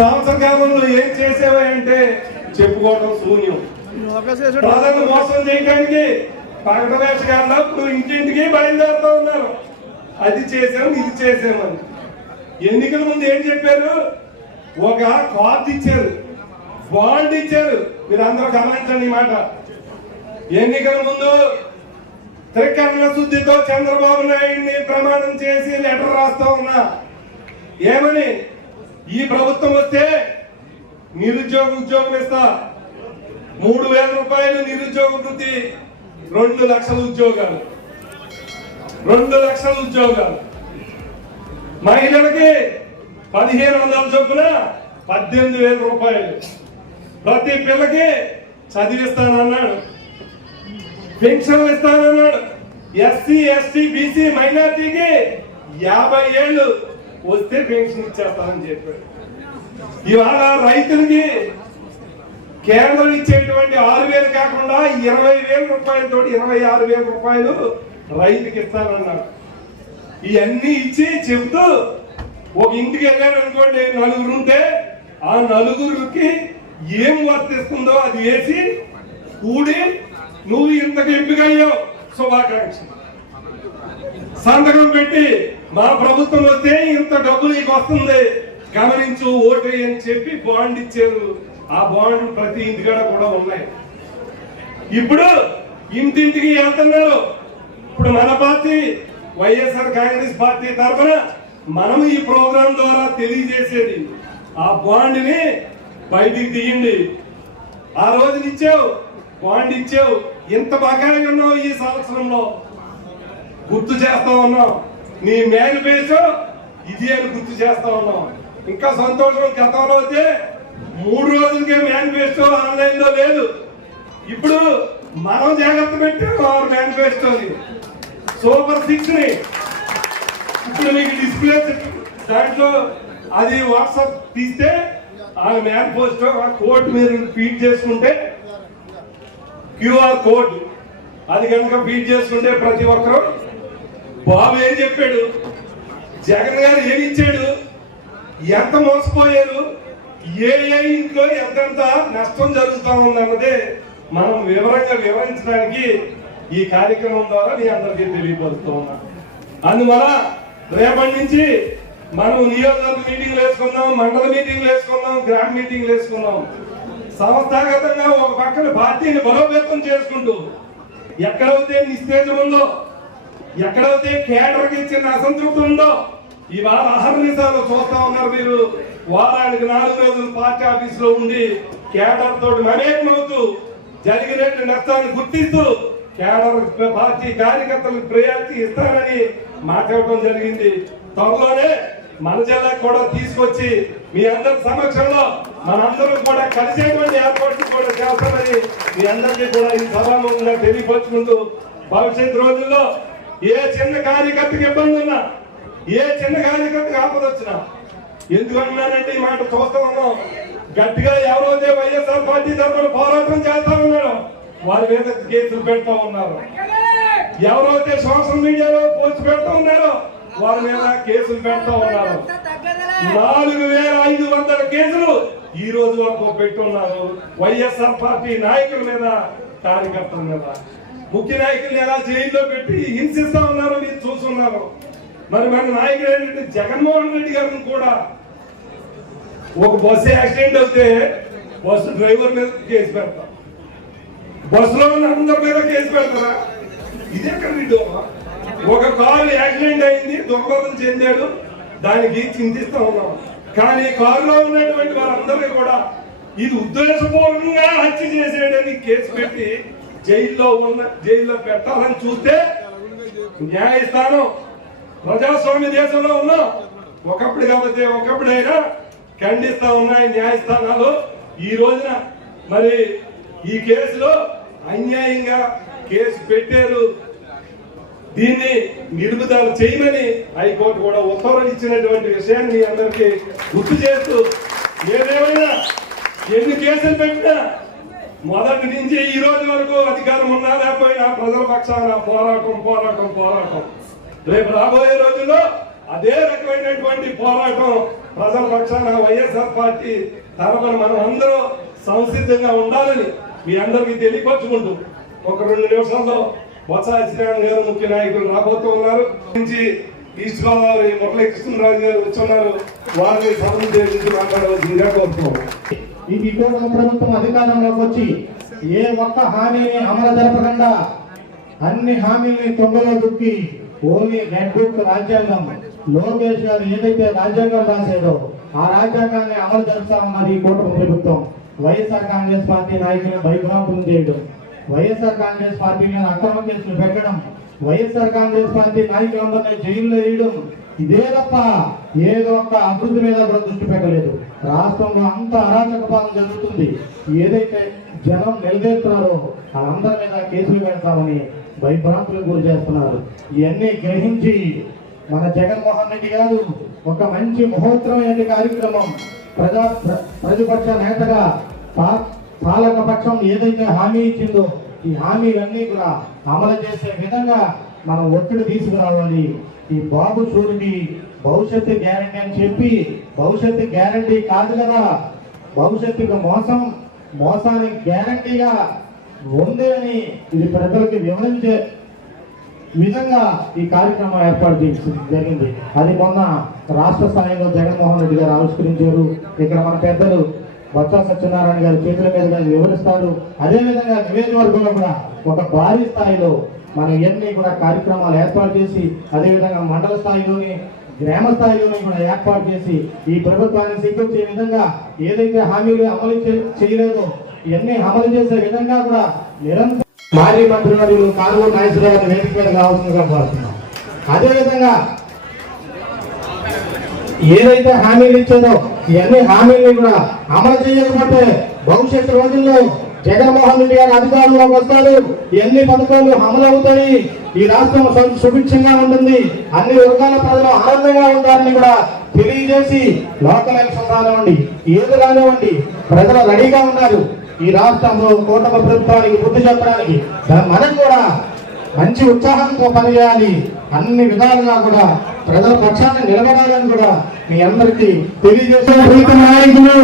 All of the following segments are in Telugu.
సంవత్సర కాలంలో ఏం చేసేవా అంటే చెప్పుకోవడం శూన్యం. ప్రజలను మోసం చేయడానికి పగట వేషగాళ్ళ ఇప్పుడు ఇంటింటికి బయలుదేరుతూ ఉన్నారు. అది చేసాం ఇది చేసామని. ఎన్నికల ముందు ఏం చెప్పారు? ఒక కార్డు ఇచ్చారు, బాండ్ ఇచ్చారు. మీరు అందరూ గమనించండి ఈ మాట. ఎన్నికల ముందు త్రికరణ శుద్ధితో చంద్రబాబు నాయుడిని ప్రమాణం చేసి లెటర్ రాస్తా ఉన్నా. ఏమని? ఈ ప్రభుత్వం వస్తే ఉద్యోగం ఇస్తా, 3,000 రూపాయలు నిరుద్యోగ వృత్తి, 2 లక్షల ఉద్యోగాలు, 2 లక్షల ఉద్యోగాలు. మహిళలకి 1,500 చొప్పున 18,000 రూపాయలు. ప్రతి పిల్లకి చదివిస్తానన్నాడు, పెన్షన్లు ఇస్తానన్నాడు. ఎస్సీ ఎస్టీ బీసీ మైనార్టీకి 50 ఏళ్ళు వస్తే పెన్షన్ ఇచ్చేస్తానని చెప్పాడు. ఇవాళ రైతులకి కేంద్రం ఇచ్చేటువంటి 6,000 కాకుండా 20,000 రూపాయలతో 26,000 రూపాయలు రైతుకి ఇస్తానన్నాడు. ఇవన్నీ ఇచ్చి చెబుతూ ఒక ఇంటికి వెళ్ళాడు అనుకోండి, 4 ఉంటే ఆ 4కి ఏం వర్తిస్తుందో అది వేసి కూడి నువ్వు ఇంతకు ఎంపిక అయ్యావు, శుభాకాంక్షలు సంతకం పెట్టి మా ప్రభుత్వం వస్తే ఇంత డబ్బు నీకు వస్తుంది, గమనించు, ఓటు అని చెప్పి బాండ్ ఇచ్చారు. ఆ బాండ్ ప్రతి ఇంటికాడ కూడా ఉన్నాయి. ఇప్పుడు ఇంటింటికి వెళ్తున్నారు. ఇప్పుడు మన పార్టీ వైఎస్ఆర్ కాంగ్రెస్ పార్టీ తరఫున మనం ఈ ప్రోగ్రాం ద్వారా తెలియజేసేది, ఆ బాండ్ ని బయటికి తీయండి. ఆ రోజు ఇచ్చావు, బాండ్ ఇచ్చావు, ఎంత బకాయి ఉన్నావు ఈ సంవత్సరంలో గుర్తు చేస్తా ఉన్నాం. నీ మేనిఫెస్టో ఇది అని గుర్తు చేస్తా ఉన్నాం. ఇంకా సంతోషం, గతంలో అయితే 3 రోజులకే మేనిఫెస్టో ఆన్లైన్ లో లేదు. ఇప్పుడు మనం జాగ్రత్త పెట్టాము ఆ మేనిఫెస్టోని, సూపర్ 6 ని. ఇప్పుడు మీకు డిస్ప్లే దాంట్లో అది వాట్సాప్ తీస్తే ఆ మేనిఫెస్టో ఆ కోడ్ మీరు ఫీడ్ చేసుకుంటే, QR కోడ్ అది కనుక ఫీడ్ చేసుకుంటే ప్రతి ఒక్కరు బాబు ఏం చెప్పాడు, జగన్ గారు ఏమి ఇచ్చాడు, ఎంత మోసపోయారు, ఏ ఇంట్లో ఎంతెంత నష్టం జరుగుతా ఉందన్నదే మనం వివరంగా వివరించడానికి ఈ కార్యక్రమం ద్వారా మీ అందరికీ తెలియపరుస్తూ ఉన్నాం. అందువల్ల రేపటి నుంచి మనం నియోజకవర్గ మీటింగ్లు వేసుకుందాం, మండల మీటింగ్లు వేసుకుందాం, గ్రామ మీటింగ్లు వేసుకుందాం. సంస్థాగతంగా ఒక పక్కన పార్టీని బలోపేతం చేసుకుంటూ, ఎక్కడైతే నిస్తేజం ఉందో, ఎక్కడైతే కేడర్కి ఇచ్చిన అసంతృప్తి ఉందో, ఇవాళ అహర్నిశాలు చూస్తా ఉన్నారు. మీరు వారానికి 4 రోజులు పార్టీ ఆఫీస్ లో ఉండి కేడర్ తోటి మమేకమవుతూ జరిగిన నష్టాన్ని గుర్తిస్తూ కేడర్ పార్టీ కార్యకర్తలకు ప్రయారిటీ ఇస్తారని మాట్లాడటం జరిగింది. త్వరలోనే మన జిల్లాకు కూడా తీసుకొచ్చి మీ అందరి సమక్షంలో మనందరం కూడా కలిసేటువంటి ఏర్పాట్లు కూడా చేస్తామని మీ అందరికీ కూడా ఈ సభాముఖంగా తెలియపరుచుకుంటూ, భవిష్యత్ రోజుల్లో ఏ చిన్న కార్యకర్తకి ఇబ్బంది ఉన్నా, ఏ చిన్న కార్యకర్తకి ఆపద వచ్చినా, ఎందుకన్నానంటే ఈ మాట చూస్తా ఉన్నాం, గట్టిగా ఎవరైతే వైఎస్ఆర్ పార్టీ తరఫున పోరాటం చేస్తా ఉన్నారో వారి మీద కేసులు పెడతా ఉన్నారు. ఎవరైతే సోషల్ మీడియాలో పోస్ట్ పెడతా ఉన్నారో వారి మీద కేసులు పెడతా ఉన్నారు. 4,500 కేసులు ఈ రోజు వరకు పెట్టున్నారు వైఎస్ఆర్ పార్టీ నాయకుల మీద, కార్యకర్తల మీద. ముఖ్య నాయకులు ఎలా జైల్లో పెట్టి హింసిస్తా ఉన్నారు, మీరు చూస్తున్నారు. మరి మన నాయకుడు ఏంటంటే జగన్మోహన్ రెడ్డి గారిని కూడా ఒక బస్సు యాక్సిడెంట్ అయితే బస్సు డ్రైవర్ మీద కేసు పెడతాం, బస్సులో ఉన్న అందరి మీద కేసు పెడతారా? ఇదే కదా. ఒక కారు యాక్సిడెంట్ అయింది, దొంగతనం చెందాడు, దానికి చింతిస్తా ఉన్నాం. కానీ కారులో ఉన్నటువంటి వారందరికీ కూడా ఇది ఉద్దేశపూర్వకంగా హత్య చేసేయడానికి కేసు పెట్టి జైల్లో పెట్టాలని చూస్తే న్యాయస్థానం, ప్రజాస్వామ్య దేశంలో ఉన్నాం, ఒకప్పుడు కాకపోతే ఒకప్పుడైనా ఖండిస్తా ఉన్నాయి న్యాయస్థానాలు. ఈ రోజున మరి ఈ కేసులో అన్యాయంగా కేసు పెట్టారు, దీన్ని నిలుపుదల చేయమని హైకోర్టు కూడా ఉత్తర్వులు ఇచ్చినటువంటి విషయాన్ని మీ అందరికీ గుర్తు చేస్తూ, ఏదేమైనా ఎన్ని కేసులు పెట్టినా మొదటి నుంచి ఈ రోజు వరకు అధికారం ఉన్నా లేకపోయినా ప్రజల పక్షాన పోరాటం. రేపు రాబోయే రోజుల్లో అదే రకమైనటువంటి పోరాటం ప్రజల పక్షాన వైఎస్ఆర్ పార్టీ తరఫున మనం అందరూ సంసిద్ధంగా ఉండాలని మీ అందరికీ తెలియపరచుకుంటూ ఒక 2 నిమిషాల్లో బొత్స సత్యనారాయణ గారు ముఖ్య నాయకులు రాబోతూ ఉన్నారు. నుంచి ఈస్ట్ గోదావరి మురళీకృష్ణరాజు గారు వచ్చున్నారు. వారిని సభను చేసి మాట్లాడవలసిందిగా కోరుతున్నాం. ఈ కూటమి ప్రభుత్వం అధికారంలోకి వచ్చి ఏ ఒక్క హామీని అమలు జరపకుండా అన్ని హామీల్ని తొంగలో దుక్కి ఓన్లీ రెడ్ బుక్ రాజ్యాంగం లోకేష్ గారు ఏదైతే రాజ్యాంగం రాసేదో ఆ రాజ్యాంగాన్ని అమలు జరుపుతామన్నది ఈ కూటమి ప్రభుత్వం. వైఎస్ఆర్ కాంగ్రెస్ పార్టీ నాయకులను భయభ్రాంతులు చేయడం, వైఎస్ఆర్ కాంగ్రెస్ పార్టీ మీద అక్రమ కేసులు పెట్టడం, వైఎస్ఆర్ కాంగ్రెస్ పార్టీ నాయకులందరినీ జైల్లో వేయడం, ఇదే తప్ప ఏదో ఒక్క అభివృద్ధి మీద కూడా దృష్టి పెట్టలేదు. రాష్ట్రంలో అంత అరాచక పాలన జరుగుతుంది. ఏదైతే జనం నిలదీస్తున్నారో వాళ్ళందరి మీద కేసులు పెడతామని భయభ్రాంతులకు గురి చేస్తున్నారు. ఇవన్నీ గ్రహించి మన జగన్మోహన్ రెడ్డి గారు ఒక మంచి మహోత్తరమైన కార్యక్రమం ప్రతిపక్ష నేతగా పాలక పక్షం ఏదైతే హామీ ఇచ్చిందో ఈ హామీలన్నీ కూడా అమలు చేసే విధంగా మనం ఒత్తిడి తీసుకురావాలి. ఈ బాబు షూరిటీ భవిష్యత్తు గ్యారంటీ అని చెప్పి భవిష్యత్తు గ్యారంటీ కాదు కదా, భవిష్యత్తుకు మోసానికి గ్యారంటీగా ఉంది అని ఇది ప్రజలకు వివరించే విధంగా ఈ కార్యక్రమం ఏర్పాటు జరిగింది. అది మొన్న రాష్ట్ర స్థాయిలో జగన్మోహన్ రెడ్డి గారు ఆవిష్కరించారు. ఇక్కడ మన పెద్దలు బొత్స సత్యనారాయణ గారు చేతుల మీదుగా వివరిస్తారు. అదేవిధంగా నియోజకవర్గంలో కూడా ఒక భారీ స్థాయిలో మనం ఇవన్నీ కూడా కార్యక్రమాలు ఏర్పాటు చేసి అదేవిధంగా మండల స్థాయిలోని గ్రామ స్థాయిలోని కూడా ఏర్పాటు చేసి ఈ ప్రభుత్వాన్ని స్వీకరించే విధంగా ఏదైతే హామీలు అమలు చేయలేదో ఇవన్నీ అమలు చేసే విధంగా కూడా నిరంతరం మాజీ మంత్రులు కారుమూరి నాగేశ్వర గారిని వేదిక మీద కావాల్సిందిగా కోరుతున్నాం. అదేవిధంగా ఏదైతే హామీలు ఇచ్చారో ఇవన్నీ హామీల్ని కూడా అమలు చేయకపోతే భవిష్యత్తు రోజుల్లో జగన్మోహన్ రెడ్డి గారు అధికారంలోకి వస్తారు. ఎన్ని పథకాలు అమలు అవుతాయి, ఈ రాష్ట్రం సుభిక్షంగా ఉంటుంది, అన్ని వర్గాల ప్రజలు ఆనందంగా ఉంటారని కూడా తెలియజేసి లోకల్ ఎలక్షన్ కానివ్వండి ఏది కానివ్వండి ప్రజలు రెడీగా ఉన్నారు. ఈ రాష్ట్రంలో కూటమి ప్రభుత్వానికి బుద్ధి చెప్పడానికి మనం కూడా మంచి ఉత్సాహంతో పనిచేయాలి. అన్ని విధాలుగా కూడా ప్రజల పక్షాన్ని నిలబడాలని కూడా మీ అందరికీ తెలియజేసిన నాయకులు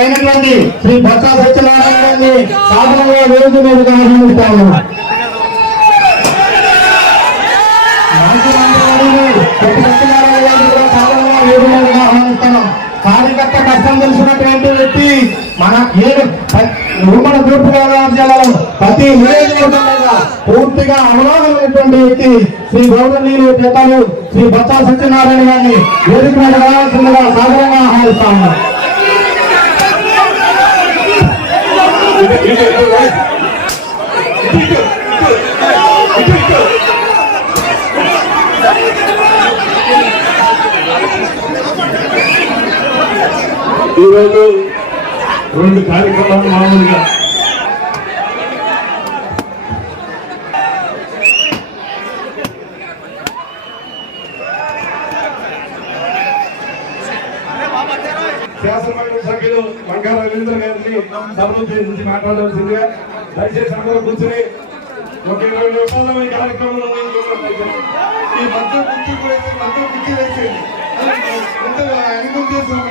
అయినటువంటి శ్రీ బొత్స సత్యనారాయణ గారిని సాధారణంగా వేదిక మీదుగా ఆహ్వానిస్తాము. సత్యనారాయణ గారిని కూడా సాధారణంగా వేదిక మీదుగా ఆహ్వానిస్తున్నాం. కార్యకర్త కష్టం తెలిసినటువంటి వ్యక్తి మన ఉమ్మడి తూర్పుగోదావరి జిల్లాలో ప్రతి నియోజకవర్గంలో పూర్తిగా అవగాహనటువంటి వ్యక్తి శ్రీ గౌరవనీయులు నేతలు శ్రీ బొత్స సత్యనారాయణ గారిని వేదిక మీద రావాల్సిందిగా సాధారణంగా ఆహ్వానిస్తా ఉన్నారు. ఈరోజు 2 కార్యక్రమాలు మామూలుగా శాసనమండలి సభ్యులు వంకా రవీంద్ర గారిని సభను మాట్లాడవలసిందిగా దయచేసి అందరూ కూర్చుని ఒక 20 నిమిషాల్లో ఈ కార్యక్రమంలో ఈ మధ్య కుర్చీ వేసేది అనుకుంటే చేస్తాం.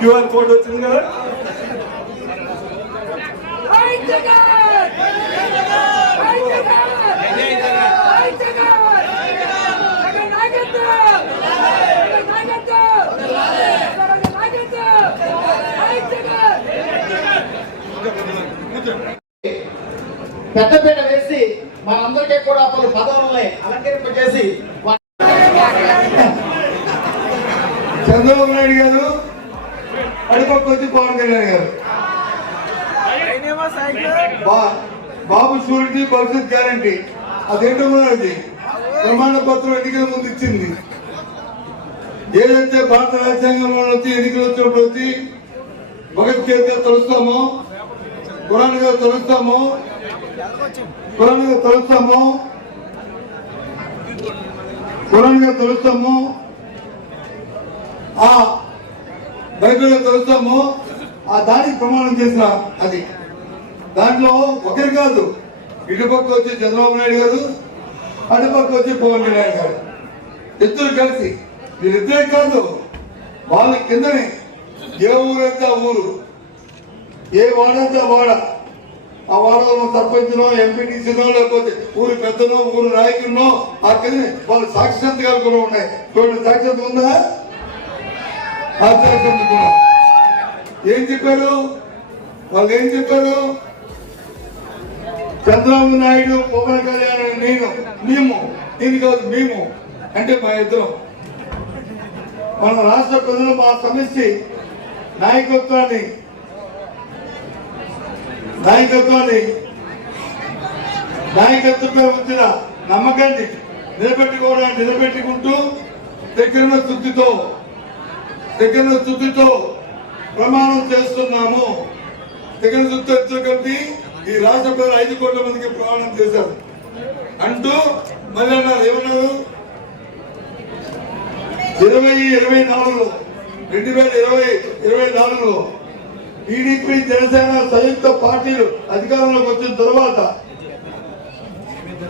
QR కోడ్ వచ్చింది కదా. జై జగన్ పెద్దపీట వేసి మనందరికీ కూడా పలు పదవులని అలంకరింపజేసి చంద్రబాబు నాయుడు గారు అడిపక్క వచ్చి పవన్ కళ్యాణ్ గారు బాబు షూరిటీ భవిష్యత్ గ్యారంటీ అదేంటో అది ప్రమాణ పత్రం ఎన్నికల ముందు ఇచ్చింది. ఏదైతే భారత రాజ్యాంగంలో వచ్చి ఎన్నికలు వచ్చినప్పుడు వచ్చి భగవద్గీత తలుస్తామో ఖురాన్ గా తలుస్తామో ఆ బైబిల్ తలుస్తామో ఆ దానికి ప్రమాణం చేసిన అది దాంట్లో ఒకరు కాదు, ఇటుపక్క వచ్చి చంద్రబాబు నాయుడు గారు, అటుపక్క వచ్చి పవన్ కళ్యాణ్ గారు ఇద్దరు కలిసి, వీరిద్దరే కాదు వాళ్ళ కిందనే ఏ ఊరంతా ఊరు, ఏ వాడంతా వాడ, ఆ వాడలో సర్పంచ్నో ఎంపీటీసీనో లేకపోతే ఊరి పెద్దనో ఊరు నాయకుడినో ఆ కింద వాళ్ళ సాక్షి సంతకాలు కూడా ఉన్నాయి. చూడండి, సాక్షి సంతకం ఉందా? ఏం చెప్పారు వాళ్ళు? ఏం చెప్పారు? చంద్రబాబు నాయుడు పవన్ కళ్యాణ్ నేను కాదు మేము అంటే మా ఇద్దరం మన రాష్ట్ర ప్రజలు మా సమిష్టి నాయకత్వాన్ని నాయకత్వంపై వచ్చిన నమ్మకాన్ని నిలబెట్టుకుంటూ దగ్గర శుద్ధితో ప్రమాణం చేస్తున్నాము. దగ్గర శుద్ధి కలిపి ఈ రాష్ట్ర ప్రజలు 5 కోట్ల మందికి ప్రమాణం చేశారు అంటూ మళ్ళీ అన్నారు. ఏమన్నారు? 2024లో టీడీపీ జనసేన సంయుక్త పార్టీలు అధికారంలోకి వచ్చిన తర్వాత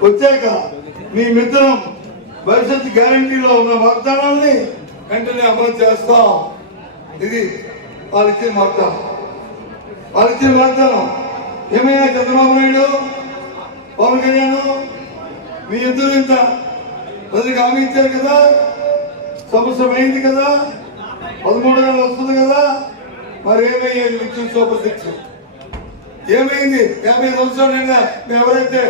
వచ్చాక మీ మిత్రం భవిష్యత్ గ్యారంటీలో ఉన్న వాగ్దానాన్ని వెంటనే అమలు చేస్తాం. ఇది వాళ్ళు ఇచ్చిన వాగ్దానం. ఏమైనా చంద్రబాబు నాయుడు పవన్ కళ్యాణ్ మీ ఇద్దరు ఇంత ప్రజలకు హామీ ఇచ్చారు కదా, సంవత్సరం అయింది కదా, 13 వస్తుంది కదా, మరి ఏమయ్యేది? ఇచ్చిన సూపర్ 6 ఏమైంది? 50 సంవత్సరాలు అయినా మేము ఎవరైతే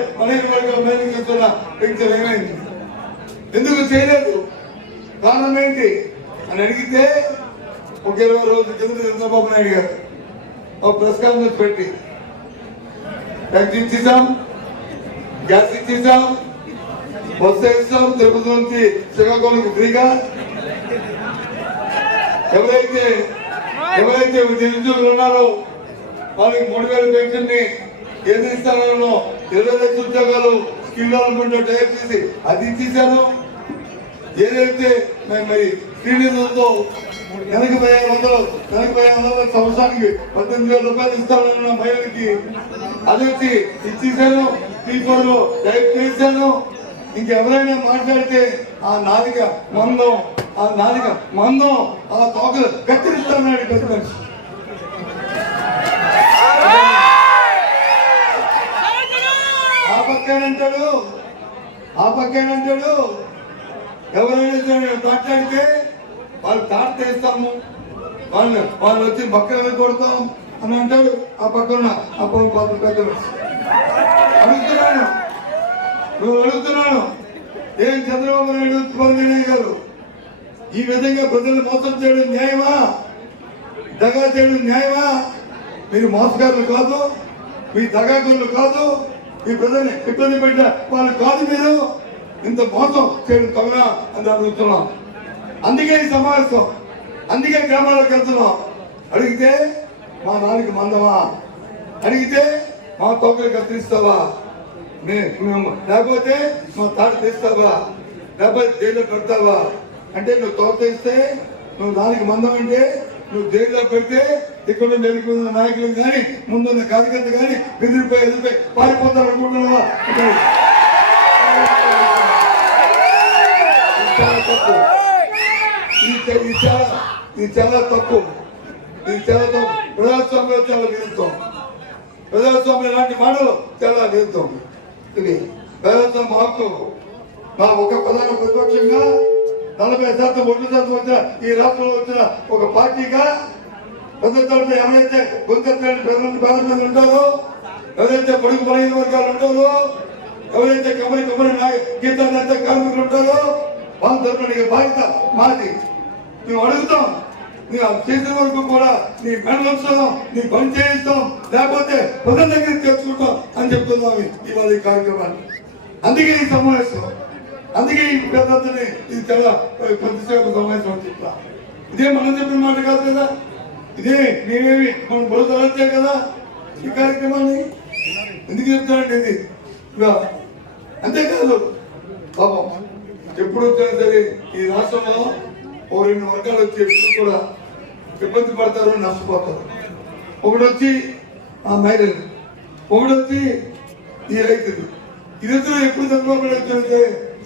మేలు చేస్తున్నా పెంచారు, ఏమైంది? ఎందుకు చేయలేదు? కారణం ఏంటి అని అడిగితే ఒక 20 రోజుల కింద చంద్రబాబు నాయుడు గారు ఒక ప్రెస్ కాన్ఫరెన్స్ పెట్టి ట్యాక్స్ ఇచ్చేసాం, గ్యాస్ ఇచ్చేసాం, బస్సు ఇస్తాం, తిరుపతి నుంచి శ్రీకాకుళంకి ఫ్రీగా. ఎవరైతే నిరుద్యోగులు ఉన్నారో వాళ్ళకి 3,000 పెన్షన్ ని కేంద్ర ఇస్తానో 20 లక్షల ఉద్యోగాలు స్కిల్ డెవలప్మెంట్ టైప్ చేసి అది ఇచ్చేసాను. ఏదైతే మరి శ్రీనిధులతో 85,500 సంవత్సరానికి 18,000 రూపాయలు ఇస్తానన్న మహిళలకి అది వచ్చి ఇచ్చేసాను. P4 లో టైప్ చేశాను. ఇంకెవరైనా మాట్లాడితే ఆ నాలుక మందం ఆ తోకలు కత్తిరిస్తాడు పెద్ద మనిషి. ఆ పక్కనంటాడు ఎవరైనా మాట్లాడితే వాళ్ళు తాట తీస్తాము, వాళ్ళు వచ్చి బక్కలు కొడతాం అని అంటాడు. ఆ పక్కన పెద్ద మనిషి. అడుగుతున్నాను ఏం చంద్రబాబు నాయుడు పవన్ కళ్యాణ్ గారు ఈ విధంగా ప్రజలు మోసం చేయడం న్యాయమా? దగా చేయడం న్యాయమా? మీరు మోసగారులు కాదు, మీ దగాగులు కాదు, మీ ప్రజల్ని ఇబ్బంది పెట్టిన వాళ్ళు కాదు. మీరు ఇంత మోసం చేయడం తగనా అని అడుగుతున్నాం. అందుకే ఈ సమావేశం, అందుకే గ్రామాలకు వెళ్తున్నాం. అడిగితే మా నాలుగు మందమా, అడిగితే మా తోకలు కత్తిరిస్తావా, లేకపోతే మా తాట తీస్తావా, లేకపోతే జైల్లో పెడతావా అంటే నువ్వు తోక తీస్తే నువ్వు దానికి మందం అంటే నువ్వు జైల్లో పెడితే ఇక్కడ నెలకొన్న నాయకులు కానీ ముందున్న కార్యకర్త కానీ ఎదిరిపోయి పారిపోతారు అనుకుంటున్నావా? ఇది చాలా తప్పు. ప్రజాస్వామ్యం చాలా విరుద్ధం. ప్రజాస్వామ్యం లాంటి మాటలు చాలా విరుద్ధం. ఇది ప్రజాస్వామ్య హక్కు. మా ఒక ప్రధాన ప్రతిపక్షంగా 40% 1% వచ్చిన ఈ రాష్ట్రంలో వచ్చిన ఒక పార్టీగా ప్రభుత్వంలో ఎవరైతే గొంతెత్తని ప్రజలను బాధపడి ఉంటారో ఎవరైతే పొడుగు బలహీన వర్గాలు ఉంటారో, ఎవరైతే కబరి గీత కార్మికులు ఉంటారో వాళ్ళ తరఫున నీకు బాధ్యత మాది. మేము అడుగుతాం, నువ్వు చేసిన వరకు కూడా నీ మెడలు నీ పని చేయిస్తాం, లేకపోతే ప్రజల దగ్గర తెచ్చుకుంటాం అని చెప్తున్నాం ఇవాళ ఈ కార్యక్రమాన్ని. అందుకే ఈ సమావేశం, అందుకే ఈ పెద్దని ఇది చాలా ప్రతిష్టాత్మక సమావేశం అని చెప్తా. ఇదే మనం చెప్పిన మాట కాదు కదా, ఇదే మేమేమి మనం బురదలొచ్చే కదా ఈ కార్యక్రమాన్ని ఎందుకు చెప్తానండి. ఇది అంతేకాదు పాపం ఎప్పుడు వచ్చినా సరే ఈ రాష్ట్రంలో ఓ 2 వర్గాలు వచ్చి ఎప్పుడు కూడా ఇబ్బంది పడతారు, నష్టపోతారు. ఒకటి వచ్చి ఆ మహిళలు, ఒకటి వచ్చి ఈ రైతులు. ఇద్దరు ఎప్పుడు చంద్రబాబు వచ్చిందంటే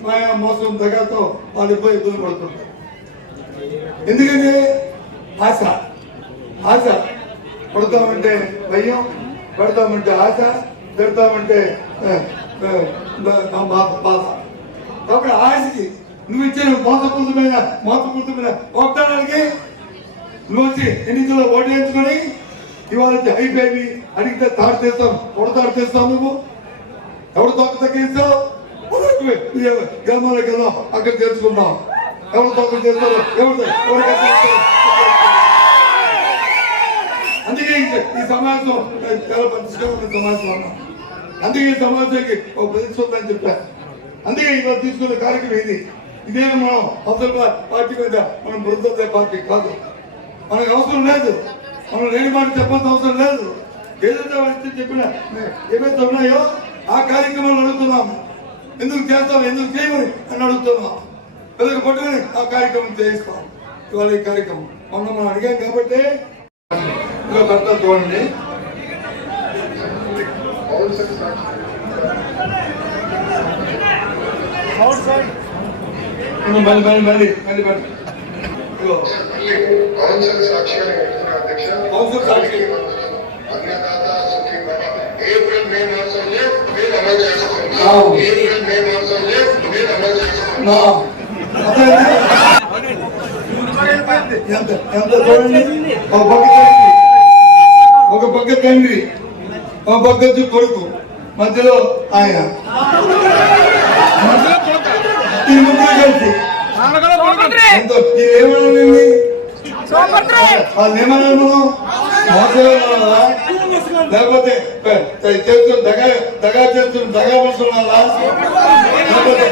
మాయా మోసం దగాతో వాళ్ళు ఎప్పుడు ఇబ్బంది పడుతుంటారు. ఎందుకంటే ఆశ ఆశ పడతామంటే భయం, పెడతామంటే ఆశ, పెడతామంటే బాధ. కాబట్టి ఆశకి నువ్వు ఇచ్చిన మోసపూరితమైన వాగ్దానాలకి నువ్వు వచ్చి ఎన్నికల్లో ఓటు వేయించుకొని ఇవాళ అయిపోయి అడిగితే తాడు తీస్తాం, తాడు తీస్తావు. నువ్వు ఎవరు తొక్క తగ్గిస్తావు? గ్రామాలకు వెళ్దాం, అక్కడ తెలుసుకుందాం ఎవరు తొక్క చేస్తారో అందుకే ఈ సమాజం చాలా ప్రతిష్టమైన సమాజం అన్నాం. అందుకే ఈ సమాజానికి ఒక ప్రతిష్ట అని చెప్పారు. అందుకే ఇవాళ తీసుకునే కార్యక్రమం ఇది. ఇదే మనం అవసర పార్టీ మీద మనం బృందే పార్టీ కాదు, మనకు అవసరం లేదు. మనం లేని మాట చెప్పాల్సిన అవసరం లేదు. ఏదైతే వచ్చి చెప్పిన ఏవైతే ఉన్నాయో ఆ కార్యక్రమాలు అడుగుతున్నాము. ఎందుకు చేస్తాం, ఎందుకు చేయమని అని అడుగుతున్నాం. పిల్లలు పట్టుకుని ఆ కార్యక్రమం చేయిస్తాం. ఇవాళ ఈ కార్యక్రమం మనం అడిగాం కాబట్టి భర్త చూడండి. మళ్ళీ ఏప్రిల్ మే మాసంలో మీరు అమలు చేస్తున్నారు. ఒక పక్క తండ్రి, ఒక పక్క కొడుకు, మధ్యలో ఆయన ఈ ముగ్గురు కలిసి ఏమన్నా వాళ్ళు ఏమన్నాను మోసగాళ్ళ లేకపోతే దగా చేస్తున్న దగా మనుషుల లేకపోతే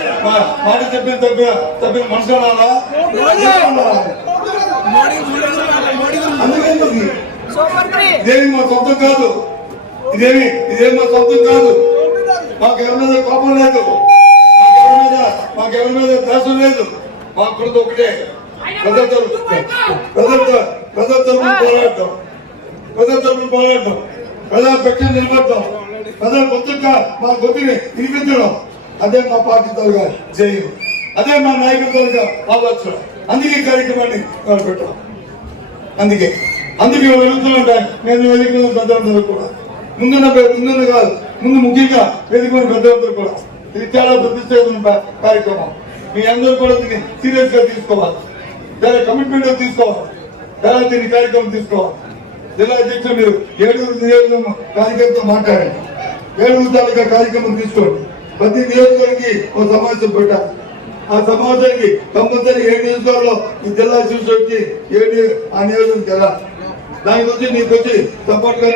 మాట చెప్పిన మనుషుల అందుకని ఇదేమి మా సొంతం కాదు, ఇదేమి మా సొంతం కాదు. మాకెవరి మీద కోపం లేదు, మాకెవరి మీద ద్వేషం లేదు. మా కొడుకు ఒకటే ప్రజల తరపున పోరాడటం, ప్రజాపక్షం నిలబడటం, ప్రజల గొంతుగా మా గొంతుని వినిపించడం. అదే మా పార్టీ తరగా జయం, అదే మా నాయకుల తరగా ఆలోచన. అందుకే ఈ కార్యక్రమాన్ని పెట్టాం. అందుకే వెళుతున్నా నేను వేదిక పెద్దలందరూ కూడా ముందున్న కాదు, ముందు ముఖ్యంగా వేదిక పెద్దలందరూ కూడా ఇది చాలా ప్రతిష్ఠితమైన కార్యక్రమం. మీ అందరూ కూడా దీన్ని సీరియస్ గా తీసుకోవాలి, చాలా కమిట్మెంట్ తీసుకోవాలి, చాలా దీన్ని కార్యక్రమం తీసుకోవాలి. జిల్లా అధ్యక్షులు మీరు 7 నియోజకవర్గం కార్యక్రమంతో మాట్లాడండి, 7 తాలూకా కార్యక్రమం తీసుకోండి. ప్రతి నియోజకవర్గానికి ఒక సమావేశం పెట్టాలి. ఆ సమావేశానికి కంపల్సరీ 7 నియోజకవర్గంలో ఈ జిల్లా అధ్యక్షుడు వచ్చి ఆ నియోజకవర్గం వెళ్ళాలి. దానికి వచ్చి నీకు వచ్చి సపోర్ట్ గా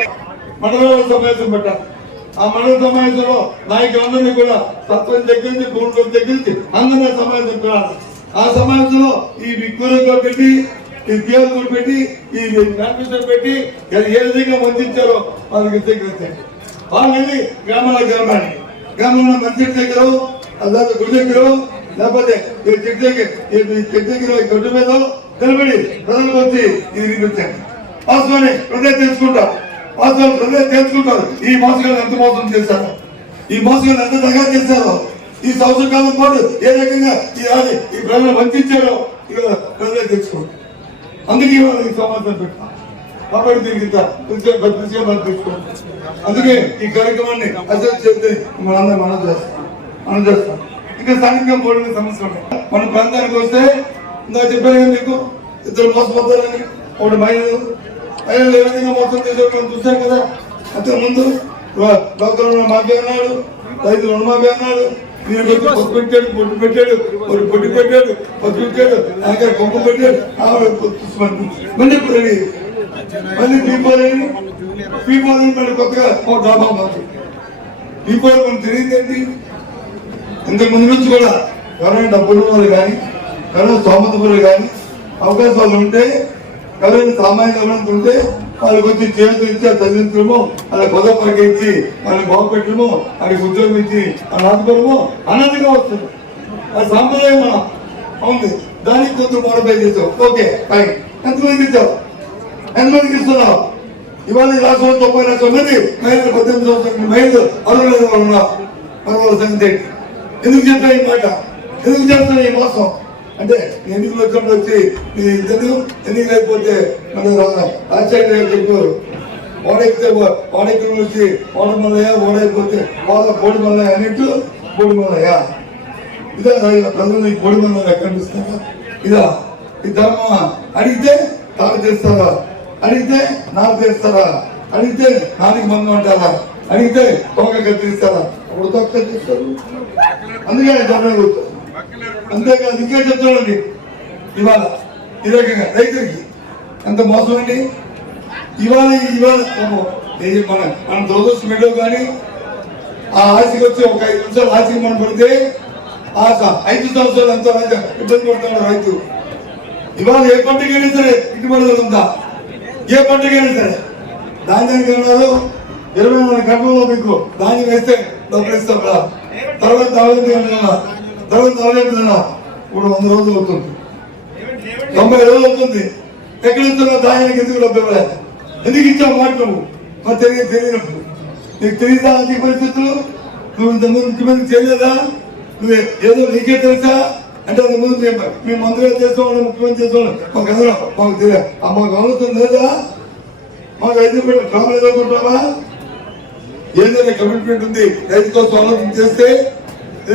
మండలంలో సమావేశం పెట్టాలి. ఆ మండల సమావేశంలో నాయకులందరినీ కూడా సర్పంచ్ దగ్గర నుంచి భూముల దగ్గర నుంచి అందరినీ సమావేశం పెట్టాలి. ఆ సమావేశంలో ఈ విక్కులు పెట్టి, ఈ పిఎల్ పెట్టి, ఈ మేనిఫెస్టో పెట్టి ఏ విధంగా వంచారో వాళ్ళకి స్వీకరించండి. వాళ్ళని గ్రామంలో మంచి దగ్గర లేదా గుడి దగ్గర లేకపోతే ఈ చెట్టు దగ్గర గడ్డు మీద నిలబడి ప్రజలకు వచ్చి ఇది వినిపించండి. వాస్తవాన్ని ప్రజలు తెలుసుకుంటారు, ఈ మోసగాళ్ళు ఎంత మోసం చేశారో, ఈ మోసగాళ్ళు ఎంత దగా చేశారో, ఈ సంవత్సర కాలం పాటు ఏ రకంగా ఈ ప్రజలు వంచారో ఇక ప్రజలే తెలుసుకోండి. అందుకే ఇవాళ ఈ సమాచారం పెట్టాం కాబట్టి దీనికి తీసుకోండి. అందుకే ఈ కార్యక్రమాన్ని అసలు చెప్తే మనందరం మనం చేస్తాం. ఇంకా స్థానికంగా పోలిన సమస్యలు ఉన్నాయి. మన ప్రాంతానికి వస్తే ఇందా చెప్పాను మీకు, 2 మోసపోతారని. ఒకటి మహిళలు ఏ విధంగా మోసం చేసే మనం చూసాం కదా. అంతకు ముందు డాక్టర్ రుణమాఫీ అన్నాడు, రైతు రుణమాఫీ అన్నాడు, మీరు పసుపు పెట్టాడు, పొట్టు పెట్టాడు, పొట్టు పెట్టాడు, పసుపు పెట్టాడు, ఆఖరి కొంపు పెట్టాడు, మళ్ళీ ఇప్పుడు మళ్ళీ పీపోలని మళ్ళీ కొత్తగా ఒక డాబా మాకు పీపోలు మనం తెలియదేంటి. ఇంతకు ముందు నుంచి కూడా ఎవరైనా డబ్బులు వాళ్ళు కానీ ఎవరైనా స్తోమతలు కానీ అవకాశాలు ఉంటే ఎవరైనా సామాజిక ఎవరైనా ఉంటే వాళ్ళకి వచ్చి చేతులు ఇచ్చి చదివించడము, వాళ్ళ పొద పరిగించి వాళ్ళని బాగుపెట్టడము, వాళ్ళకి ఉద్యోగం ఇచ్చి వాళ్ళ ఆదుకోవడము అన్నదిగా వస్తుంది. అది సాంప్రదాయం మనం అవుతుంది. దానికి కొంచెం మోడఫై చేసావు. Okay fine. ఎంతమందికి ఇచ్చావు? ఎంతమందికి ఇస్తున్నావు? ఇవాళ ఈ రాష్ట్రంలో 90 లక్షల మంది మహిళలు 18 సంవత్సరాల మహిళలు అర్హులైన వాళ్ళు ఉన్నారు. మన సంగతి ఎందుకు చెప్తా ఈ మాట? ఎందుకు చేస్తున్నా ఈ మోసం అంటే ఎన్నికలు వచ్చినప్పుడు వచ్చి ఎన్నిక లేకపోతే మన రాజశేఖర గారు చెప్పారు, ఓడెక్కితే ఓడెక్కి వచ్చి ఓడమల్లయ్య, ఓడైపోతే కోడి మల్లయ్య అన్నట్టు కోడి మల్లయ్య. ఇదా ప్రజలు ఈ కోడి మల్లయ్య కనిపిస్తారా? ఇదా ఈ ధర్మమా? అడిగితే తాను చేస్తారా? అడిగితే నాకు చేస్తారా? అడిగితే నాలుగు మంది అంటారా? అడిగితే తోక కత్తిరిస్తారా? అప్పుడు తోక కత్తిరిస్తారు. అందుకే ధర్మం కూర్చో. అంతేకాదు ఇంకా చెప్తానండి, ఇవాళ ఈ రకంగా రైతులకి ఎంత మోసం అండి. ఇవాళ మనం దురదృష్టం ఏంటో కానీ ఆ ఆశకి వచ్చి ఒక 5 నిమిషాలు ఆశకి మనం పడితే ఆశ 5 సంవత్సరాలు ఎంతో ఇబ్బంది పడుతున్నాడు రైతు. ఇవాళ ఏ పంటకైనా సరే ఇటుబడుదల ఉందా? ఏ పంటకైనా సరే ధాన్యానికి అన్నారు 24 గంటల్లో మీకు ధాన్యం వేస్తే డబ్బులు ఇస్తాం కదా. తర్వాత 40 ఇప్పుడు 100 రోజులు అవుతుంది, 90 రోజులు అవుతుంది. ఎక్కడ ఇస్తున్నా ధాన్యానికి ఎందుకు డబ్బు ఇవ్వలేదు? ఎందుకు ఇచ్చావు మాట నువ్వు? మరి తెలియనప్పుడు నీకు తెలియదా? నీ పరిస్థితులు నువ్వు ఇంతకుముందు ముఖ్యమంత్రి చేయలేదా? నువ్వు ఏదో నీకే తెలుసా అంటే ముందు మేము మంత్రిగా చేస్తామని ముఖ్యమంత్రి చేస్తామని మాకు అందరూ మాకు తెలియదు. మాకు అవుతుంది లేదా? మాకు రైతు డ్రామా ఎదుర్కొంటావా? ఏదైనా కమిట్మెంట్ ఉంది రైతు కోసం ఆలోచన చేస్తే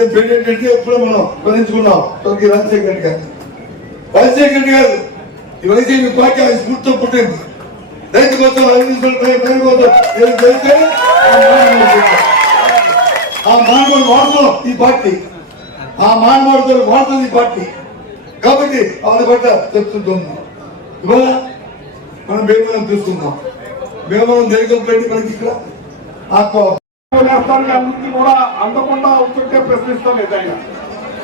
ఏంటంటే ఎప్పుడో మనం స్మరించుకున్నాం రాజశేఖర రెడ్డి గారు. రాజశేఖర రెడ్డి గారు ఈ వైసీపీ పార్టీ ఆయన స్ఫూర్తితో పుట్టింది. రైతు కోసం చేస్తే ఆ మానవుడు వాడుతో ఈ పార్టీ, ఆ మానవుడితో వాడుతుంది ఈ పార్టీ. కాబట్టి వాళ్ళ పట్ల చెప్తుంటుంది. ఇవాళ మనం భీమవరం చూస్తున్నాం. భీమవరం దేనికంటే మనకి ఇక్కడ అన్నింటినీ కూడా అందకుండా అవుతుంటే ప్రశ్నిస్తాం ఏదైనా.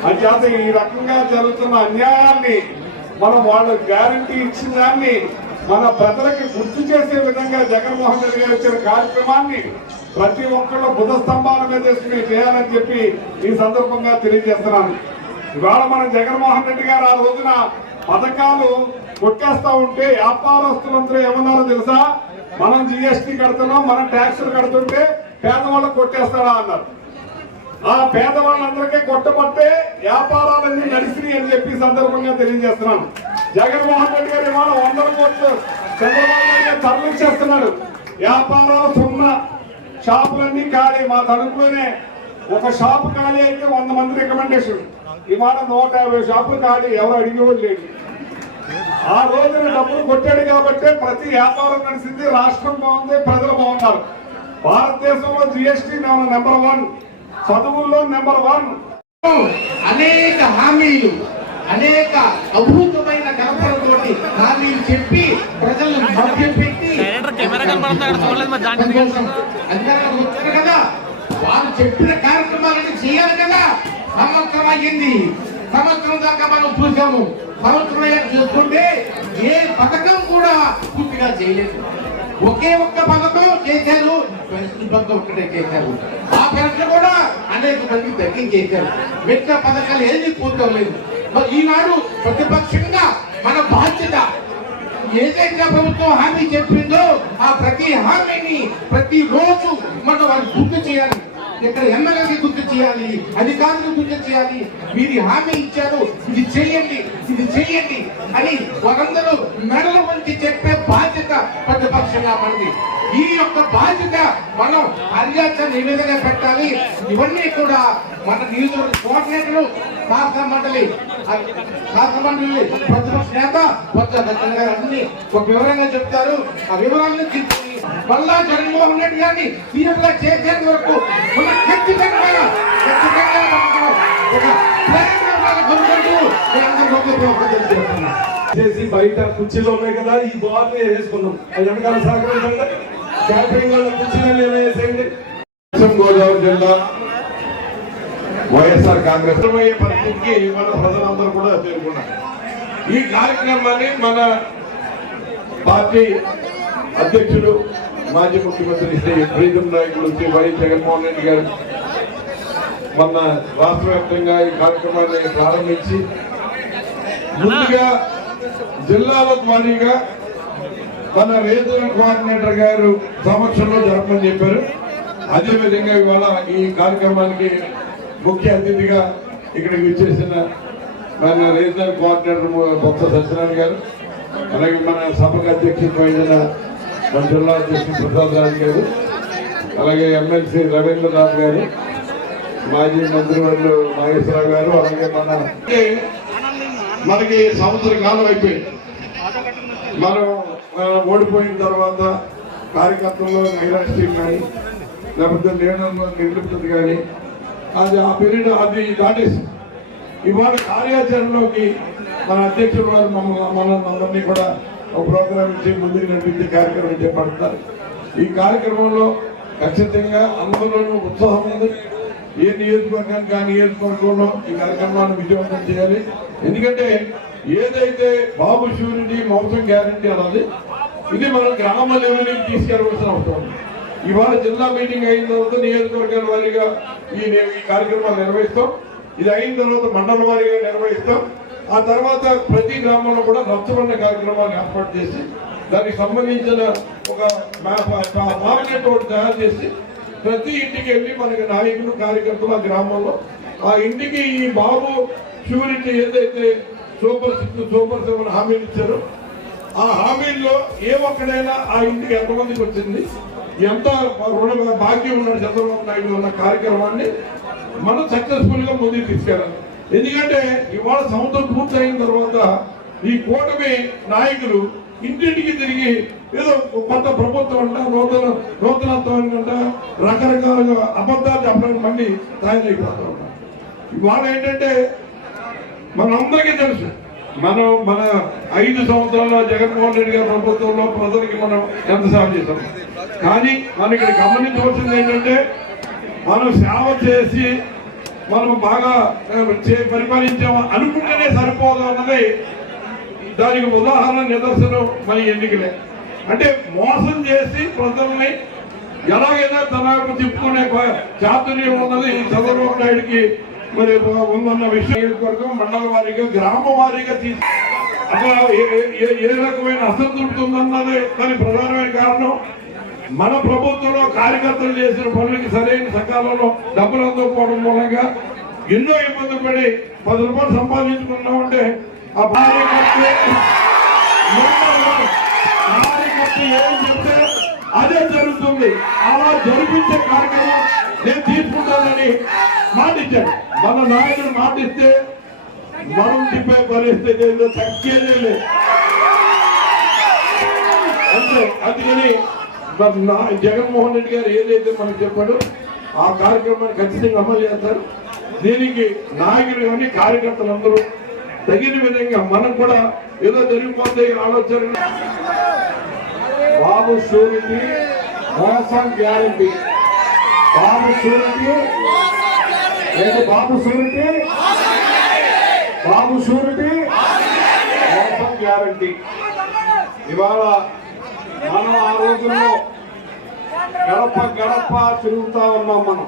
అంచేత ఈ రకంగా జరుగుతున్న అన్యాయాన్ని మనం వాళ్ళు గ్యారంటీ ఇచ్చిన దాన్ని మన ప్రజలకి గుర్తు చేసే విధంగా జగన్మోహన్ రెడ్డి గారు ఇచ్చిన కార్యక్రమాన్ని ప్రతి ఒక్కళ్ళు బుధ స్తంభాల మీద వేసుకుని చేయాలని చెప్పి ఈ సందర్భంగా తెలియజేస్తున్నాను. ఇవాళ మన జగన్మోహన్ రెడ్డి గారు ఆ రోజున పథకాలు కొట్టేస్తా ఉంటే వ్యాపారస్తులందరూ ఏమన్నారో తెలుసా? మనం జిఎస్టీ కడుతున్నాం, మనం ట్యాక్సులు కడుతుంటే పేదవాళ్ళకు కొట్టేస్తాడా అన్నారు. ఆ పేదవాళ్ళందరికీ కొట్టబట్టే వ్యాపారాలన్నీ నడిచినాయి అని చెప్పి సందర్భంగా తెలియజేస్తున్నాను. జగన్మోహన్ రెడ్డి గారు ఇవాళ 100 కోట్లు చంద్రబాబు నాయుడు గారు తరలించేస్తున్నాడు. వ్యాపారాలు సున్నా, షాపులన్నీ ఖాళీ. మా తణుకులోనే ఒక షాపు ఖాళీ అయితే 100 మంది రికమెండేషన్. ఇవాళ 150 షాపులు ఖాళీ, ఎవరు అడిగేవాళ్ళు లేదు. ఆ రోజున డబ్బులు కొట్టాడు కాబట్టే ప్రతి వ్యాపారం నడిచింది, రాష్ట్రం బాగుంది, ప్రజలు బాగున్నారు. భారతదేశంలో జిఎస్టీ నెంబర్ 1, చదువుల్లో నెంబర్ 1. అనేక హామీలు, అనేక అద్భుతమైన కల్పనతోటి హామీలు చెప్పి ప్రజలను మభ్యపెట్టి అధికారులకు వచ్చారు కదా, వారు చెప్పిన కార్యక్రమాలను చేయాలి కదా. సంవత్సరం అయ్యింది, సంవత్సరం దాకా మనం చూసాము. సంవత్సరం చూస్తుంటే ఏ పథకం కూడా పూర్తిగా చేయలేదు. ఒకే ఒక్క పథకం చేశారు, పెన్షన్ పథకం ఒక్కటే చేశారు. ఆ పెన్షన్ కూడా అనేక మందికి తగ్గించేశారు. మిగతా పథకాలు ఏది పూర్తవలేదు. మరి ఈనాడు ప్రతిపక్షంగా మన బాధ్యత ఏదైతే ప్రభుత్వం హామీ చెప్పిందో ఆ ప్రతి హామీని ప్రతి రోజు మనం వారికి గుర్తు చేయాలి. ఇక్కడ ఎమ్మెల్యేకి గుర్తు చేయాలి, అధికారులకు గుర్తు చేయాలి. మీరు హామీ ఇచ్చారు, ఇది చెయ్యండి, ఇది చెయ్యండి అని వారందరూ మెడల వంచి చెప్పే బాధ్యత ప్రతిపక్షంగా మనది. ఈ యొక్క బాధ్యత మనం కార్యాచరణ ఏ విధంగా పెట్టాలి, ఇవన్నీ కూడా మన నియోజకవర్గ కోఆర్డినేటర్లు, శాసన మండలి ప్రతిపక్ష నేత గారు అన్ని ఒక వివరంగా చెప్తారు. ఆ వివరాలను తీసుకుని మళ్ళా జగన్మోహన్ రెడ్డి గారిని సీఎం గా చేసేంత వరకు ఉన్న ఖచ్చితంగా ఒక ప్లాన్ కొనుక్కుంటూ చేసి బయట కుర్చీలో ఉన్నాయి కదా ఈ గోవాన్ని వేసుకున్నాం అది వెనకాల సహకరించండి క్యాటరింగ్ వాళ్ళ కుర్చీలన్నీ వేసేయండి. పశ్చిమ గోదావరి జిల్లా వైఎస్ఆర్ కాంగ్రెస్ అయ్యే పరిస్థితికి మన ప్రజలందరూ కూడా చేరుకున్నారు. ఈ కార్యక్రమాన్ని మన పార్టీ అధ్యక్షుడు మాజీ ముఖ్యమంత్రి శ్రీ ప్రీతం నాయకుడు శ్రీ వైఎస్ జగన్మోహన్ రెడ్డి గారు మొన్న రాష్ట్ర వ్యాప్తంగా ఈ కార్యక్రమాన్ని ప్రారంభించి ముందుగా జిల్లాల వారీగా మన రీజనల్ కోఆర్డినేటర్ గారు సమక్షంలో జరపమని చెప్పారు. అదేవిధంగా ఇవాళ ఈ కార్యక్రమానికి ముఖ్య అతిథిగా ఇక్కడికి విచ్చేసిన మన రీజనల్ కోఆర్డినేటర్ బొత్స సత్యనారాయణ గారు, అలాగే మన సభకు అధ్యక్షుడైన మన జిల్లా అధ్యక్షుడు ప్రసాద్ రాజు గారు, అలాగే ఎమ్మెల్సీ రవీంద్రనాథ్ గారు, మాజీ మంత్రివర్యులు నాగేశ్వరరావు గారు, అలాగే మనకి సంవత్సర కాలం అయిపోయింది. మనం ఓడిపోయిన తర్వాత కార్యకర్తల్లో నైరాశ్యం కానీ లేకపోతే లీడర్లో నిర్లిప్తత కానీ అది ఆ పీరియడ్ అది దాటేసి ఇవాళ కార్యాచరణలోకి మన అధ్యక్షుడు వారు మనందరినీ కూడా ఒక ప్రోగ్రాం ఇచ్చి ముందుకు నడిపించే కార్యక్రమం చేపడతారు. ఈ కార్యక్రమంలో ఖచ్చితంగా అందరిలోనూ ఉత్సాహం ఉంది. ఏ నియోజకవర్గానికి ఆ నియోజకవర్గంలో ఈ కార్యక్రమాన్ని విజయవంతం చేయాలి. ఎందుకంటే ఏదైతే బాబు షూరిటీ మౌసం గ్యారంటీ అన్నది ఇది మనం గ్రామ లెవెల్కి తీసుకెళ్లవలసిన అవసరం ఉంది. ఇవాళ జిల్లా మీటింగ్ అయిన తర్వాత నియోజకవర్గాల వారీగా ఈ కార్యక్రమాలు నిర్వహిస్తాం. ఇది అయిన తర్వాత మండల వారీగా నిర్వహిస్తాం. ఆ తర్వాత ప్రతి గ్రామంలో కూడా రచ్చబండ కార్యక్రమాన్ని ఏర్పాటు చేసి దానికి సంబంధించిన ఒక మార్కెట్ ఒకటి తయారు చేసి ప్రతి ఇంటికి వెళ్ళి మనకి నాయకులు కార్యకర్తలు ఆ గ్రామంలో ఆ ఇంటికి ఈ బాబు షూరిటీ ఏదైతే సూపర్ 6 సూపర్ 7 హామీలు ఇచ్చారో ఆ హామీల్లో ఏ ఒక్కడైనా ఆ ఇంటికి ఎంతమందికి వచ్చింది, ఎంత రుణ భాగ్యం ఉన్నాడు చంద్రబాబు నాయుడు అన్న కార్యక్రమాన్ని మనం సక్సెస్ఫుల్ గా ముందుకు తీసుకెళ్ళాలి. ఎందుకంటే ఇవాళ సంవత్సరం పూర్తయిన తర్వాత ఈ కూటమి నాయకులు ఇంటింటికి తిరిగి ఏదో కొత్త ప్రభుత్వం అంట నూతనత్వం అంట రకరకాలుగా అబద్ధాలు చెప్పడానికి మళ్ళీ తయారైపోతూ ఉంటారు. ఇవాళ ఏంటంటే మనందరికీ తెలుసు మన 5 సంవత్సరాల జగన్మోహన్ రెడ్డి గారి ప్రభుత్వంలో ప్రజలకి మనం ఎంత సేవ చేశాం. కానీ మనం ఇక్కడ గమనించవలసింది ఏంటంటే మనం సేవ చేసి మనం బాగా పరిపాలించాము అనుకుంటేనే సరిపోదు అన్నది దానికి ఉదాహరణ నిదర్శనం మన ఎన్నికలే. అంటే మోసం చేసి ప్రజల్ని ఎలాగైనా తన తిప్పుకునే చాతుర్యం ఉన్నది చంద్రబాబు నాయుడికి మరి ఉందన్న విషయం వరకు మండల వారీగా గ్రామ వారీగా అసలు ఏ రకమైన అసంతృప్తి ఉందన్నది దాని ప్రధానమైన కారణం మన ప్రభుత్వంలో కార్యకర్తలు చేసిన పనులకి సరైన సకాలంలో డబ్బులు అందుకోవడం మూలంగా ఎన్నో ఇబ్బందులు పడి 10 రూపాయలు సంపాదించుకున్నామంటే ఆ కార్యకర్త ఏం చెప్తే అదే జరుగుతుంది. అలా జరిపించే కార్యక్రమం నేను తీసుకుంటానని మాటిచ్చాడు. మన నాయకుడు మాటిస్తే మనం తిప్పే పరిస్థితి ఏదో తగ్గేదే లేదు. అంతే. అందుకని జగన్మోహన్ రెడ్డి గారు ఏదైతే మనకు చెప్పాడో ఆ కార్యక్రమాన్ని ఖచ్చితంగా అమలు చేస్తారు. దీనికి నాయకులు కానీ కార్యకర్తలు అందరూ తగిన విధంగా మనం కూడా ఏదో జరిగిపోతే ఆలోచన. బాబు షూరిటీ మోసం గ్యారంటీ. బాబు షూరిటీ బాబు షూరిటీ బాబు షూరిటీ మోసం గ్యారంటీ. ఇవాళ మనం ఆ రోజుల్లో గడప గడప తిరుగుతా ఉన్నాం. మనం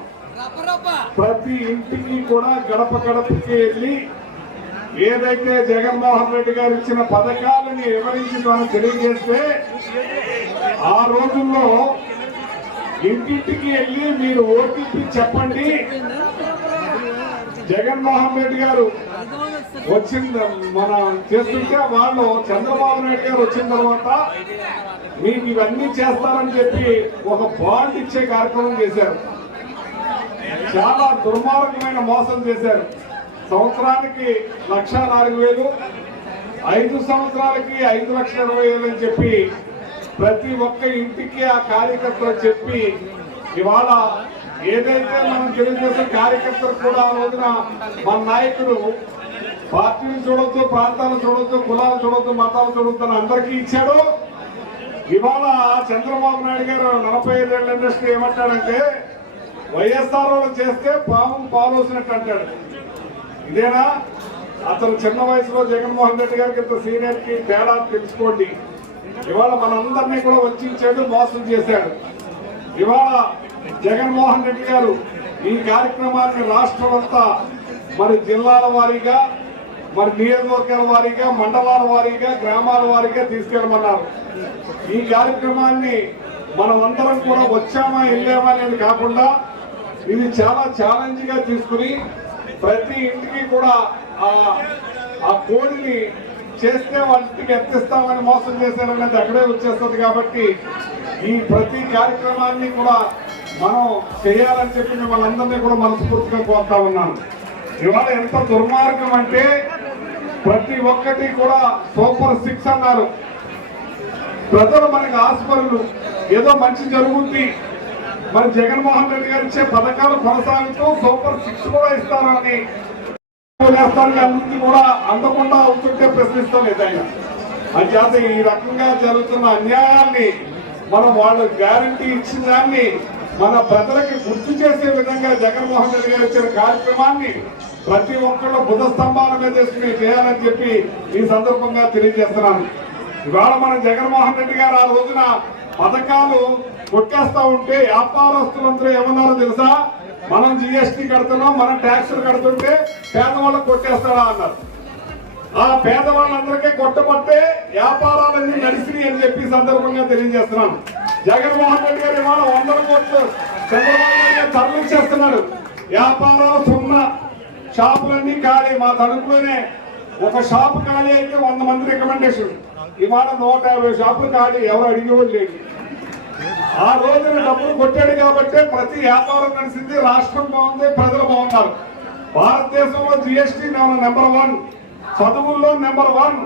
ప్రతి ఇంటికి కూడా గడప గడపకి వెళ్ళి ఏదైతే జగన్మోహన్ రెడ్డి గారు ఇచ్చిన పథకాలని వివరించి మనం తెలియజేస్తే ఆ రోజుల్లో ఇంటింటికి వెళ్ళి మీరు ఓటీపీ చెప్పండి, జగన్మోహన్ రెడ్డి గారు వచ్చింది మనం చేస్తుంటే వాళ్ళు చంద్రబాబు నాయుడు గారు వచ్చిన తర్వాత మీకు ఇవన్నీ చేస్తారని చెప్పి ఒక బాండ్ ఇచ్చే కార్యక్రమం చేశారు. చాలా దుర్మార్గమైన మోసం చేశారు. సంవత్సరానికి 1,04,000, 5 సంవత్సరాలకి 5,20,000 అని చెప్పి ప్రతి ఒక్క ఇంటికి ఆ కార్యకర్తలు చెప్పి ఇవాళ ఏదైతే మనం తెలుగుదేశం కార్యకర్తలు కూడా ఆ రోజున మన నాయకుడు పార్టీలు చూడొద్దు, ప్రాంతాలు చూడొద్దు, కులాలు చూడొద్దు, మతాలు చూడొద్దు అని అందరికీ ఇచ్చాడు. ఇవాళ చంద్రబాబు నాయుడు గారు 45 ఏళ్ల ఇండస్ట్రీ ఏమంటాడంటే వైఎస్ఆర్ వాళ్ళు చేస్తే పాము పాలోసినట్టు అంటాడు. ఇదేనా అతను చిన్న వయసులో జగన్మోహన్ రెడ్డి గారికి ఇంత సీనియర్ కి తేడా తెలుసుకోండి. ఇవాళ మనందరినీ కూడా వంచాడు, మోసం చేశాడు. ఇవాళ జగన్మోహన్ రెడ్డి గారు ఈ కార్యక్రమాన్ని రాష్ట్రం అంతా మరి జిల్లాల వారీగా, మరి నియోజకవర్గాల వారీగా, మండలాల వారీగా, గ్రామాల వారీగా తీసుకెళ్ళమన్నారు. ఈ కార్యక్రమాన్ని మనం అందరం కూడా వచ్చామా వెళ్ళామా అనేది కాకుండా ఇది చాలా ఛాలెంజ్ గా తీసుకుని ప్రతి ఇంటికి కూడా ఆ కోడిని చేస్తే వాళ్ళకి ఎత్తిస్తామని మోసం చేశారనేది అక్కడే వచ్చేస్తుంది. కాబట్టి ఈ ప్రతి కార్యక్రమాన్ని కూడా మనం చేయాలని చెప్పి మిమ్మల్ని అందరినీ కూడా మనస్ఫూర్తిగా కోరుతా ఉన్నాను. ఇవాళ ఎంత దుర్మార్గం అంటే ప్రతి ఒక్కటి కూడా సూపర్ 6 అన్నారు. ప్రజలు మనకి ఆస్పరులు, ఏదో మంచి జరుగుతుంది, మరి జగన్మోహన్ రెడ్డి గారు ఇచ్చే పథకాలు కొనసాగుతూ సూపర్ 6 కూడా ఇస్తారని అన్ని కూడా అందకుండా అవుతుంటే ప్రశ్నిస్తాం ఏదైనా. అంచేత ఈ రకంగా జరుగుతున్న అన్యాయాన్ని మనం వాళ్ళు గ్యారంటీ ఇచ్చిన దాన్ని మన ప్రజలకి గుర్తు చేసే విధంగా జగన్మోహన్ రెడ్డి గారు ఇచ్చిన కార్యక్రమాన్ని ప్రతి ఒక్కళ్ళు బుధ స్తంభాల మీద చేసుకుని చేయాలని చెప్పి ఈ సందర్భంగా తెలియజేస్తున్నాను. ఇవాళ మన జగన్మోహన్ రెడ్డి గారు ఆ రోజున పథకాలు కొట్టేస్తా ఉంటే వ్యాపారస్తులందరూ ఏమన్నారో తెలుసా? మనం జిఎస్టీ కడుతున్నాం, మనం ట్యాక్సులు కడుతుంటే పేదవాళ్ళకు కొట్టేస్తాడా అన్నారు. ఆ పేదవాళ్ళందరికీ కొట్టబట్టే వ్యాపారాలన్నీ నడిచినాయి అని చెప్పి సందర్భంగా తెలియజేస్తున్నాను. జగన్మోహన్ రెడ్డి గారు ఇవాళ 100 కోట్లు చంద్రబాబు నాయుడు గారు తరలించేస్తున్నాడు. వ్యాపారాలు సున్నా, షాపులన్నీ ఖాళీ. మా తణుకులోనే ఒక షాపు ఖాళీ అయితే 100 మంది రికమెండేషన్. ఇవాళ 150 షాపులు ఖాళీ, ఎవరు అడిగేవాళ్ళు లేదు. ఆ రోజున డబ్బులు కొట్టాడు కాబట్టి ప్రతి వ్యాపారం నడిచింది, రాష్ట్రం బాగుంది, ప్రజలు బాగున్నారు. భారతదేశంలో జిఎస్టీ నెంబర్ 1, చదువుల్లో నెంబర్ 1,